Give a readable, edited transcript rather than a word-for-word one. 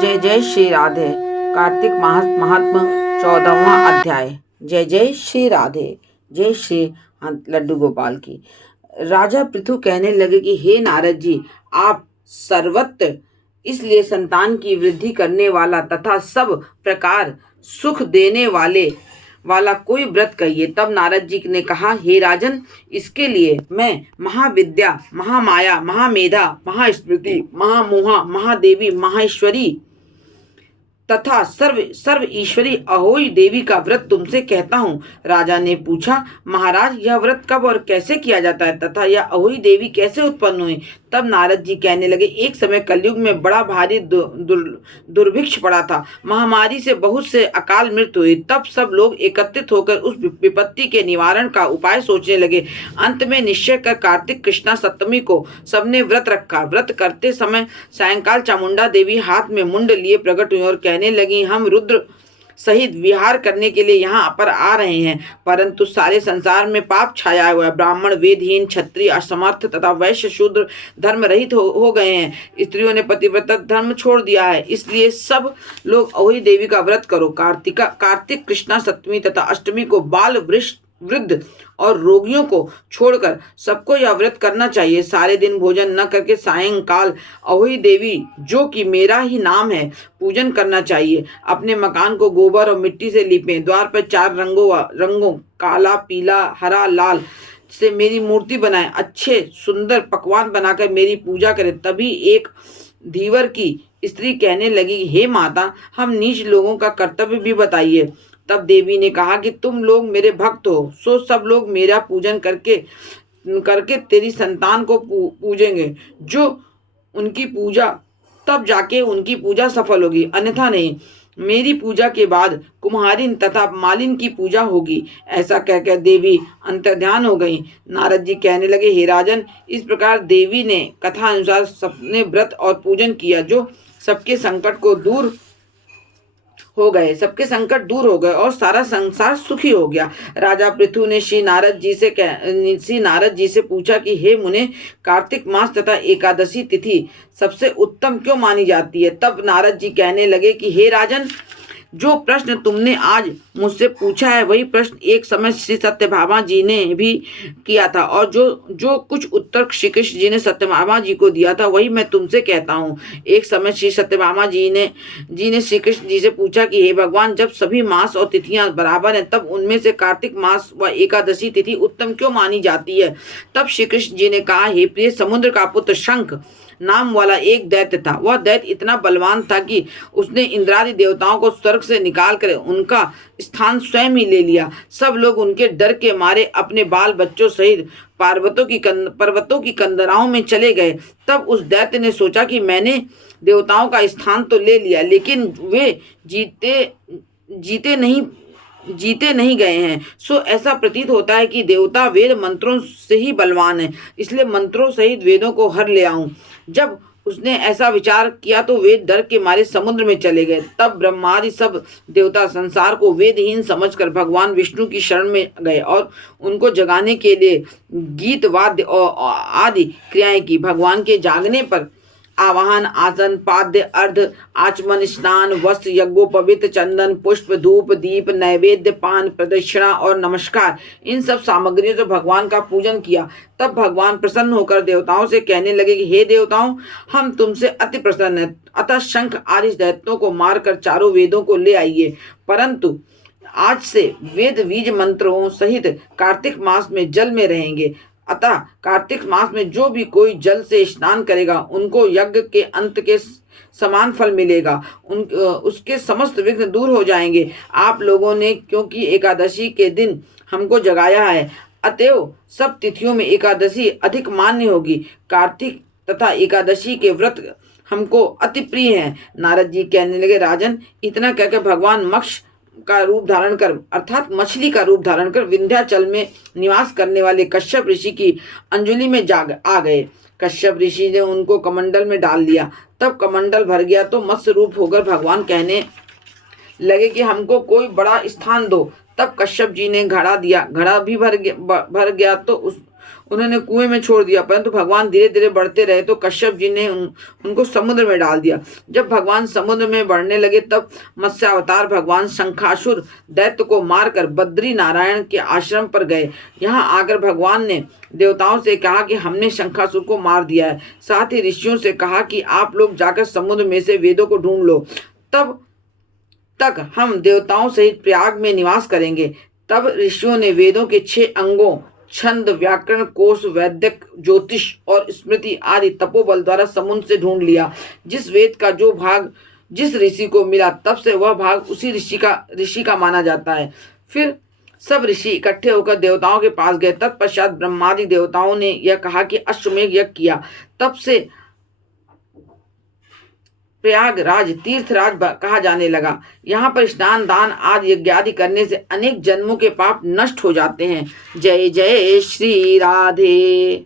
जय जय श्री राधे। कार्तिक मास महात्म 14वां अध्याय। जय जय श्री राधे। जय श्री लड्डू गोपाल की। राजा पृथु कहने लगे कि हे नारद जी, आप सर्वत्र इसलिए संतान की वृद्धि करने वाला तथा सब प्रकार सुख देने वाला कोई व्रत कहिए। तब नारद जी ने कहा, हे राजन, इसके लिए मैं महाविद्या, महामाया, महामेधा, महास्मृति, महामोहा, महादेवी, माहेश्वरी तथा सर्व ईश्वरी अहोई देवी का व्रत तुमसे कहता हूँ। राजा ने पूछा, महाराज, यह व्रत कब और कैसे किया जाता है तथा यह अहोई देवी कैसे उत्पन्न हुई? तब नारद जी कहने लगे, एक समय कलयुग में बड़ा भारी दुर्भिक्ष पड़ा था। महामारी से बहुत से अकाल मृत्यु हुई। तब सब लोग एकत्रित होकर उस विपत्ति के निवारण का उपाय सोचने लगे। अंत में निश्चय कर कार्तिक कृष्णा सप्तमी को सबने व्रत रखा। व्रत करते समय सायंकाल चामुंडा देवी हाथ में मुंड लिए प्रकट हुई और कहने लगी, हम रुद्र सहित विहार करने के लिए यहाँ पर आ रहे हैं, परंतु सारे संसार में पाप छाया हुआ है। ब्राह्मण, वेदहीन, क्षत्रिय, असमर्थ तथा वैश्य शूद्र धर्म रहित हो गए हैं। स्त्रियों ने पतिव्रता धर्म छोड़ दिया है। इसलिए सब लोग अहोई देवी का व्रत करो। कार्तिक कृष्णा सप्तमी तथा अष्टमी को बाल, वृद्ध और रोगियों को छोड़कर सबको यह व्रत करना चाहिए। सारे दिन भोजन न करके सायंकाल अहोई देवी, जो कि मेरा ही नाम है, पूजन करना चाहिए। अपने मकान को गोबर और मिट्टी से लीपें। द्वार पर 4 रंगों काला, पीला, हरा, लाल से मेरी मूर्ति बनाएं। अच्छे सुंदर पकवान बनाकर मेरी पूजा करें। तभी एक धीवर की स्त्री कहने लगी, हे माता, हम नीच लोगों का कर्तव्य भी बताइए। तब देवी ने कहा कि तुम लोग मेरे भक्त हो, सो सब लोग मेरा पूजन करके तेरी संतान को पूजेंगे। जो उनकी पूजा, तब जाके उनकी पूजा सफल होगी, अन्यथा नहीं। मेरी पूजा के बाद कुम्हारिन तथा मालिन की पूजा होगी। ऐसा कहकर देवी अंतर्ध्यान हो गई। नारद जी कहने लगे, हे राजन, इस प्रकार देवी ने कथा अनुसार सबने व्रत और पूजन किया, जो सबके संकट दूर हो गए और सारा संसार सुखी हो गया। राजा पृथु ने श्री नारद जी से पूछा कि हे मुने, कार्तिक मास तथा एकादशी तिथि सबसे उत्तम क्यों मानी जाती है? तब नारद जी कहने लगे कि हे राजन, जो प्रश्न तुमने आज मुझसे पूछा है वही प्रश्न एक समय श्री सत्यभामा जी ने भी किया था, और जो कुछ उत्तर श्री कृष्ण जी ने सत्यभामा जी को दिया था वही मैं तुमसे कहता हूँ। एक समय श्री सत्यभामा जी ने श्री कृष्ण जी से पूछा कि हे भगवान, जब सभी मास और तिथियां बराबर हैं, तब उनमें से कार्तिक मास व एकादशी तिथि उत्तम क्यों मानी जाती है? तब श्री कृष्ण जी ने कहा, हे प्रिय, समुद्र का पुत्र शंख नाम वाला एक दैत्य था। वह दैत्य इतना बलवान था कि उसने इंद्रादि देवताओं को स्वर्ग से निकाल कर उनका स्थान स्वयं ही ले लिया। सब लोग उनके डर के मारे अपने बाल बच्चों सहित पर्वतों की कंदराओं में चले गए। तब उस दैत्य ने सोचा कि मैंने देवताओं का स्थान तो ले लिया, लेकिन वे जीते नहीं गए हैं। सो ऐसा प्रतीत होता है कि देवता वेद मंत्रों से ही बलवान है, इसलिए मंत्रों सहित वेदों को हर ले आऊं। जब उसने ऐसा विचार किया तो वेद डर के मारे समुद्र में चले गए। तब ब्रह्मादि सब देवता संसार को वेदहीन समझकर भगवान विष्णु की शरण में गए और उनको जगाने के लिए गीत, वाद्य और आदि क्रियाएं की। भगवान के जागने पर आवाहन, आसन, पाद्य, अर्ध, आचमन, स्नान, वस्त्र, यज्ञोपवीत, चंदन, पुष्प, धूप, दीप, नैवेद्य, पान, प्रदक्षिणा और नमस्कार, इन सब सामग्रियों से भगवान का पूजन किया। तब भगवान प्रसन्न होकर देवताओं से कहने लगे कि हे देवताओं, हम तुमसे अति प्रसन्न हैं, अतः शंख आदि दैत्यों को मारकर चारों वेदों को ले आइए। परंतु आज से वेद बीज मंत्रों सहित कार्तिक मास में जल में रहेंगे। अतः कार्तिक मास में जो भी कोई जल से स्नान करेगा, उनको यज्ञ के अंत के समान फल मिलेगा। उसके समस्त विघ्न दूर हो जाएंगे। आप लोगों ने क्योंकि एकादशी के दिन हमको जगाया है, अतएव सब तिथियों में एकादशी अधिक मान्य होगी। कार्तिक तथा एकादशी के व्रत हमको अति प्रिय हैं। नारद जी कहने लगे, राजन, इतना कहकर भगवान मत्स्य का रूप धारण कर, अर्थात मछली का रूप धारण कर, विंध्याचल में निवास करने वाले कश्यप ऋषि की अंजलि में आ गए। कश्यप ऋषि ने उनको कमंडल में डाल दिया। तब कमंडल भर गया तो मत्स्य रूप होकर भगवान कहने लगे कि हमको कोई बड़ा स्थान दो। तब कश्यप जी ने घड़ा दिया। घड़ा भी भर गया तो उन्होंने कुएं में छोड़ दिया, परंतु भगवान धीरे धीरे बढ़ते रहे तो कश्यप जी ने उनको समुद्र में डाल दिया। जब भगवान समुद्र में बढ़ने लगे तब मत्स्य अवतार भगवान शंखासुर दैत्य को मारकर बद्री नारायण के आश्रम पर गए। यहाँ आकर भगवान ने देवताओं से कहा कि हमने शंखासुर को मार दिया है। साथ ही ऋषियों से कहा कि आप लोग जाकर समुद्र में से वेदों को ढूंढ लो, तब तक हम देवताओं सहित प्रयाग में निवास करेंगे। तब ऋषियों ने वेदों के 6 अंगों छंद, व्याकरण, कोश, वैदिक, ज्योतिष और स्मृति आदि तपोबल द्वारा समुद्र से ढूंढ लिया। जिस वेद का जो भाग जिस ऋषि को मिला तब से वह भाग उसी ऋषि का माना जाता है। फिर सब ऋषि इकट्ठे होकर देवताओं के पास गए। तत्पश्चात ब्रह्मादि देवताओं ने यह कहा कि अश्वमेघ यज्ञ किया। तब से प्रयागराज तीर्थराज कहा जाने लगा। यहाँ पर स्नान, दान आदि यज्ञादि करने से अनेक जन्मों के पाप नष्ट हो जाते हैं। जय जय श्री राधे।